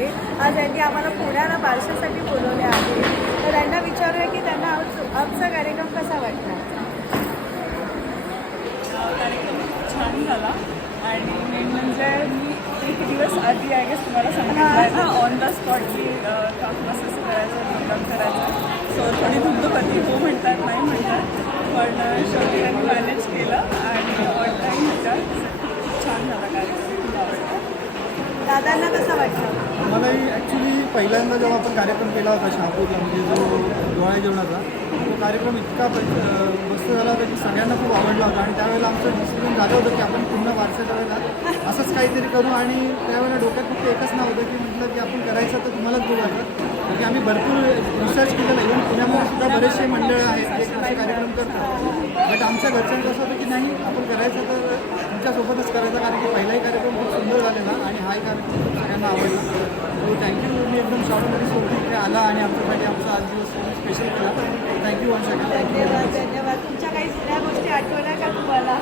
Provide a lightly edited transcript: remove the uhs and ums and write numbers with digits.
होते. आज त्यांनी आम्हाला पुण्याला बारशासाठी बोलवले आहे. तर त्यांना विचारूया की त्यांना आजचा कार्यक्रम कसा वाटला. कार्यक्रम खूप छान झाला आणि मेन म्हणजे मी एक दिवस आधी आय गेस तुम्हाला सांगितलं आहे ना ऑन द स्पॉट की काम असं करायचं प्रोग्राम करायचं. सो थोडी धुंदूक होती, हो म्हणतात नाही म्हणतात, पण शेवटी त्यांनी मॅनेज केलं आणि ऑन टाईम होता. खूप छान झाला कार्यक्रम, खूप आवडला. दादांना कसं वाटलं. मलाही ॲक्च्युली पहिल्यांदा जेव्हा आपण कार्यक्रम केला होता शहापूरला, म्हणजे जो डोहाळे जेवणाचा, तो कार्यक्रम इतका मस्त झाला होता की सगळ्यांना खूप आवडला होता. आणि त्यावेळेला आमचं डिसिजन झालं होतं की आपण पुन्हा वारसाच्या वेळेला असंच काहीतरी करू. आणि त्यावेळेला डोक्यात फक्त एकच नाव होतं की म्हटलं की आपण करायचं तर तुम्हालाच बोलायचं. कारण आम्ही भरपूर रिसर्च केलेलं, इव्हन पुण्यामध्ये सुद्धा बरेचसे मंडळ आहेत जे असे कार्यक्रम करतात. बट आमच्या घरच्यांचं कसं होतं की नाही, आपण करायचं तर तुमच्यासोबतच करायचा, कारण की पहिलाही कार्यक्रम खूप सुंदर झालेला आणि हाही कार्यक्रम खूप सगळ्यांना आवडला. So thank you. मी एकदम शाळेमध्ये सोडून इथे आला आणि आमच्यासाठी आमचा आज दिवस स्पेशल केला. Thank you once again. धन्यवाद. तुमच्या काही जुन्या गोष्टी आठवल्या का तुम्हाला.